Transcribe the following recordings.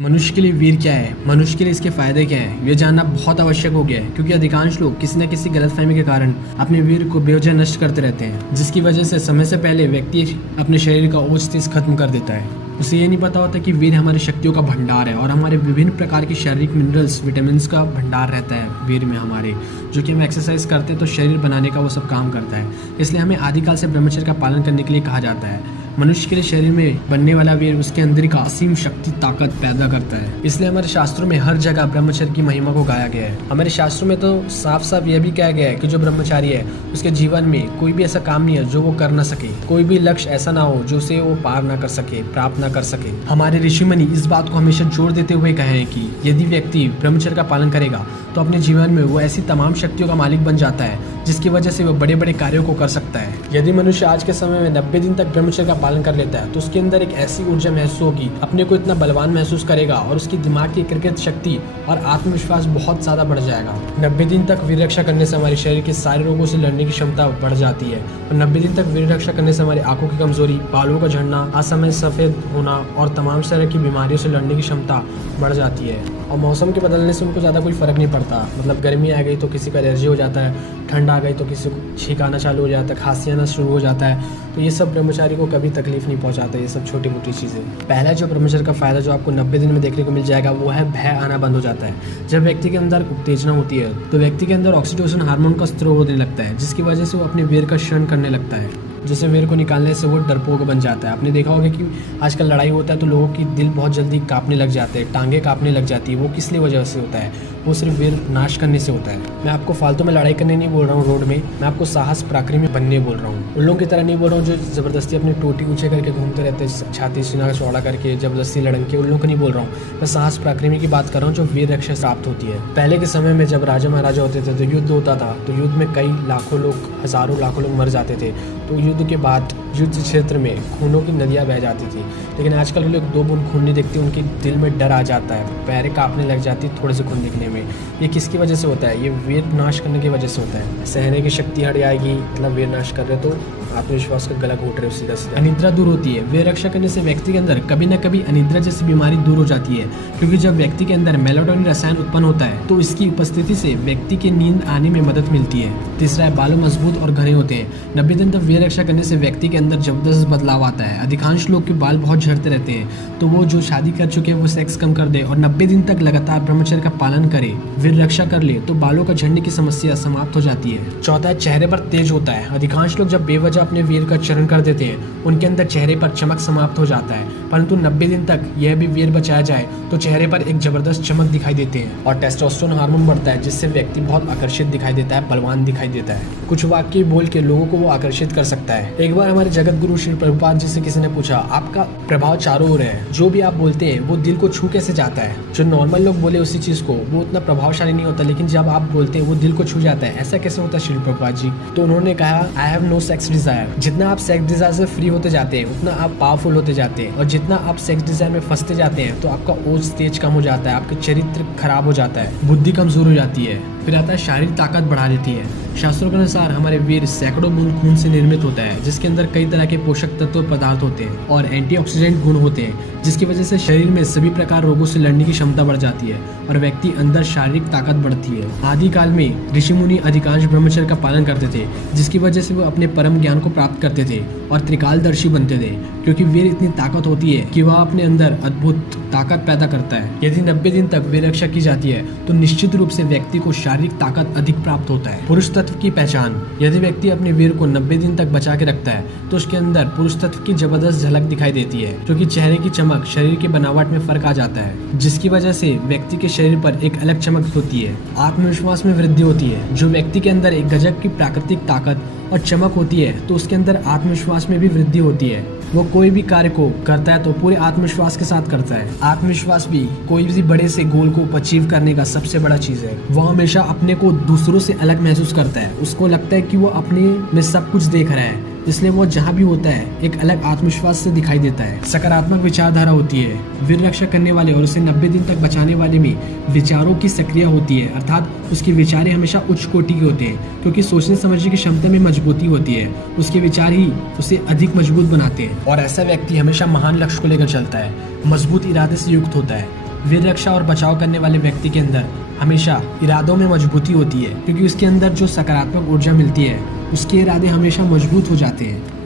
मनुष्य के लिए वीर क्या है, मनुष्य के लिए इसके फायदे क्या हैं, ये जानना बहुत आवश्यक हो गया है क्योंकि अधिकांश लोग किसी न किसी गलतफहमी के कारण अपने वीर को बेवजह नष्ट करते रहते हैं, जिसकी वजह से समय से पहले व्यक्ति अपने शरीर का ओज तेज खत्म कर देता है। उसे ये नहीं पता होता कि वीर हमारी शक्तियों का भंडार है और हमारे विभिन्न प्रकार के शारीरिक मिनरल्स विटामिन का भंडार रहता है वीर में हमारे, जो कि हम एक्सरसाइज करते हैं तो शरीर बनाने का वो सब काम करता है। इसलिए हमें आदिकाल से ब्रह्मचर्य का पालन करने के लिए कहा जाता है। मनुष्य के लिए शरीर में बनने वाला वीर उसके अंदर का असीम शक्ति ताकत पैदा करता है। इसलिए हमारे शास्त्रों में हर जगह ब्रह्मचर्य की महिमा को गाया गया है। हमारे शास्त्रों में तो साफ साफ यह भी कहा गया है कि जो ब्रह्मचारी है उसके जीवन में कोई भी ऐसा काम नहीं है जो वो कर ना सके, कोई भी लक्ष्य ऐसा ना हो जो उसे वो पार ना कर सके, प्राप्त ना कर सके। हमारे ऋषि मुनि इस बात को हमेशा जोर देते हुए कहे हैं कि यदि व्यक्ति ब्रह्मचर्य का पालन करेगा तो अपने जीवन में वो ऐसी तमाम शक्तियों का मालिक बन जाता है जिसकी वजह से वो बड़े बड़े कार्यों को कर सकता है। यदि मनुष्य आज के समय में 90 दिन तक ब्रह्मचर्य का पालन कर लेता है तो उसके अंदर एक ऐसी ऊर्जा महसूस होगी, अपने को इतना बलवान महसूस करेगा और उसकी दिमाग की एकाग्रता शक्ति और आत्मविश्वास बहुत ज्यादा बढ़ जाएगा। 90 दिन तक वीर रक्षा करने से हमारे शरीर के सारे रोगों से लड़ने की क्षमता बढ़ जाती है और 90 दिन तक वीर रक्षा करने से हमारी आंखों की कमजोरी, बालों का झड़ना, असमय सफेद होना और तमाम तरह की बीमारियों से लड़ने की क्षमता बढ़ जाती है। और मौसम के बदलने से उनको ज़्यादा कोई फ़र्क नहीं पड़ता, मतलब गर्मी आ गई तो किसी का एलर्जी हो जाता है, ठंड आ गई तो किसी को छींक आना चालू हो जाता है, खांसी आना शुरू हो जाता है। तो ये सब ब्रह्मचारी को कभी तकलीफ नहीं पहुंचाता, ये सब छोटी मोटी चीज़ें। पहला जो ब्रह्मचर्य का फ़ायदा जो आपको 90 दिन में देखने को मिल जाएगा वो है भय आना बंद हो जाता है। जब व्यक्ति के अंदर उत्तेजना होती है तो व्यक्ति के अंदर ऑक्सीटोसिन हार्मोन का स्राव होने लगता है, जिसकी वजह से वो अपने वीर का शरण करने लगता है, जिससे वीर को निकालने से वो डरपोक बन जाता है। आपने देखा होगा कि आजकल लड़ाई होता है तो लोगों की दिल बहुत जल्दी कांपने लग जाते हैं, टांगे कांपने लग जाती है। वो किस लिए वजह से होता है? वो सिर्फ वीर नाश करने से होता है। मैं आपको फालतू में लड़ाई करने नहीं बोल रहा हूँ रोड में, मैं आपको साहस पराक्रमी बनने बोल रहा हूँ। उन लोगों की तरह नहीं बोल रहा हूँ जो ज़बरदस्ती अपनी टोटी ऊँचे करके घूमते रहते हैं, छाती सीना चौड़ा करके ज़बरदस्ती लड़न के, उन लोगों को नहीं बोल रहा हूँ। मैं साहस पराक्रमी की बात कर रहा हूँ जो वीर रक्षा प्राप्त होती है। पहले के समय में जब राजा महाराजा होते थे तो युद्ध होता था, तो युद्ध में कई लाखों लोग, हज़ारों लाखों लोग मर जाते थे। तो युद्ध के बाद युद्ध क्षेत्र में खूनों की नदियाँ बह जाती थी, लेकिन आजकल लोग 2 बूंद खून नहीं देखते, उनके दिल में डर आ जाता है, पैरें कांपने लग जाती है थोड़े से खून दिखने में। ये किसकी वजह से होता है? ये वीर नाश करने की वजह से होता है। सहने की शक्ति हट जाएगी, मतलब वीर नाश कर रहे तो आत्मविश्वास का गला घोट रहे हो सीधा सीधा। अनिद्रा दूर होती है। वीर रक्षा करने से व्यक्ति के अंदर कभी न कभी अनिद्रा जैसी बीमारी दूर हो जाती है, क्योंकि जब व्यक्ति के अंदर मेलाटोनिन रसायन उत्पन्न होता है तो इसकी उपस्थिति से व्यक्ति की नींद आने में मदद मिलती है। तीसरा है बालों मजबूत और घने होते हैं। 90 दिन तक वीर रक्षा करने से व्यक्ति के अंदर जबरदस्त बदलाव आता है। अधिकांश लोग के बाल बहुत झड़ते रहते हैं, तो वो जो शादी कर चुके हैं वो सेक्स कम कर दे और 90 दिन तक लगातार ब्रह्मचर्य का पालन करे, वीर रक्षा कर ले, तो बालों का झड़ने की समस्या समाप्त हो जाती है। चौथा, चेहरे पर तेज होता है। अधिकांश लोग जब बेवजह अपने वीर का चरण कर देते हैं उनके अंदर चेहरे पर चमक समाप्त हो जाता है, परंतु 90 दिन तक यह भी वीर बचाया जाए तो चेहरे पर एक जबरदस्त चमक दिखाई देते हैं और टेस्टोस्टेरोन हार्मोन बढ़ता है, जिससे व्यक्ति बहुत आकर्षित दिखाई देता है, बलवान दिखाई देता है। कुछ वाक्य बोल के लोगों को वो आकर्षित कर सकता है। एक बार हमारे जगत गुरु श्री प्रभुपाद जी से किसी ने पूछा, आपका प्रभाव चारों ओर है, जो भी आप बोलते हैं वो दिल को छू कैसे जाता है? जो नॉर्मल लोग बोले उसी चीज को वो उतना प्रभावशाली नहीं होता, लेकिन जब आप बोलते हैं वो दिल को छू जाता है, ऐसा कैसे होता है श्री प्रभुपाद जी? तो उन्होंने कहा, I have no sex desire. जितना आप सेक्स डिजायर से फ्री होते जाते हैं उतना आप पावरफुल होते जाते हैं, और जितना आप सेक्स डिजायर में फंसते जाते हैं तो आपका ओज तेज कम हो जाता है, आपका चरित्र खराब हो जाता है, बुद्धि कमजोर हो जाती है। फिर आता है शारीरिक ताकत बढ़ा देती है। शास्त्रों के अनुसार हमारे वीर सैकड़ों बूंद खून से निर्मित होता है, जिसके अंदर कई तरह के पोषक तत्व पदार्थ होते हैं और एंटीऑक्सीडेंट गुण होते हैं, जिसकी वजह से शरीर में सभी प्रकार रोगों से लड़ने की क्षमता बढ़ जाती है और व्यक्ति अंदर शारीरिक ताकत बढ़ती है। आदिकाल में ऋषि मुनि अधिकांश ब्रह्मचर्य का पालन करते थे, जिसकी वजह से वो अपने परम ज्ञान को प्राप्त करते थे और त्रिकालदर्शी बनते थे, क्योंकि वीर इतनी ताकत होती है कि वह अपने अंदर अद्भुत ताकत पैदा करता है। यदि 90 दिन तक वीर रक्षा की जाती है तो निश्चित रूप से व्यक्ति को शारीरिक ताकत अधिक प्राप्त होता है। पुरुष तत्व की पहचान। यदि व्यक्ति अपने वीर को 90 दिन तक बचा के रखता है तो उसके अंदर पुरुष तत्व की जबरदस्त झलक दिखाई देती है, क्योंकि चेहरे की चमक, शरीर की बनावट में फर्क आ जाता है, जिसकी वजह से व्यक्ति के शरीर पर एक अलग चमक होती है। आत्मविश्वास में वृद्धि होती है। जो व्यक्ति के अंदर एक गजब की प्राकृतिक ताकत और चमक होती है तो उसके अंदर आत्मविश्वास में भी वृद्धि होती है। वो कोई भी कार्य को करता है तो पूरे आत्मविश्वास के साथ करता है। आत्मविश्वास भी कोई भी बड़े से गोल को अचीव करने का सबसे बड़ा चीज है। वो हमेशा अपने को दूसरों से अलग महसूस करता है। उसको लगता है कि वो अपने में सब कुछ देख रहा है, इसलिए वो जहाँ भी होता है एक अलग आत्मविश्वास से दिखाई देता है। सकारात्मक विचारधारा होती है। वीर रक्षा करने वाले और उसे 90 दिन तक बचाने वाले में विचारों की सक्रिय होती है, अर्थात उसके विचार हमेशा उच्च कोटि के होते हैं, क्योंकि सोचने समझने की क्षमता में मजबूती होती है। उसके विचार ही उसे अधिक मजबूत बनाते हैं और ऐसा व्यक्ति हमेशा महान लक्ष्य को लेकर चलता है, मजबूत इरादे से युक्त होता है। वीर रक्षा और बचाव करने वाले व्यक्ति के अंदर हमेशा इरादों में मजबूती होती है, क्योंकि उसके अंदर जो सकारात्मक ऊर्जा मिलती है उसके इरादे हमेशा मजबूत हो जाते हैं।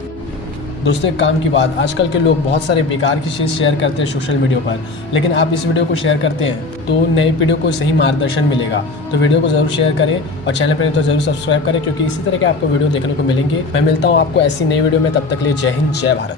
दोस्तों एक काम की बात, आजकल के लोग बहुत सारे बेकार की चीज़ शेयर करते हैं सोशल मीडिया पर, लेकिन आप इस वीडियो को शेयर करते हैं तो नए पीढ़ियों को सही मार्गदर्शन मिलेगा। तो वीडियो को ज़रूर शेयर करें और चैनल पर नहीं तो ज़रूर सब्सक्राइब करें, क्योंकि इसी तरह के आपको वीडियो देखने को मिलेंगे। मैं मिलता हूँ आपको ऐसी नई वीडियो में, तब तक के लिए जय हिंद, जय भारत।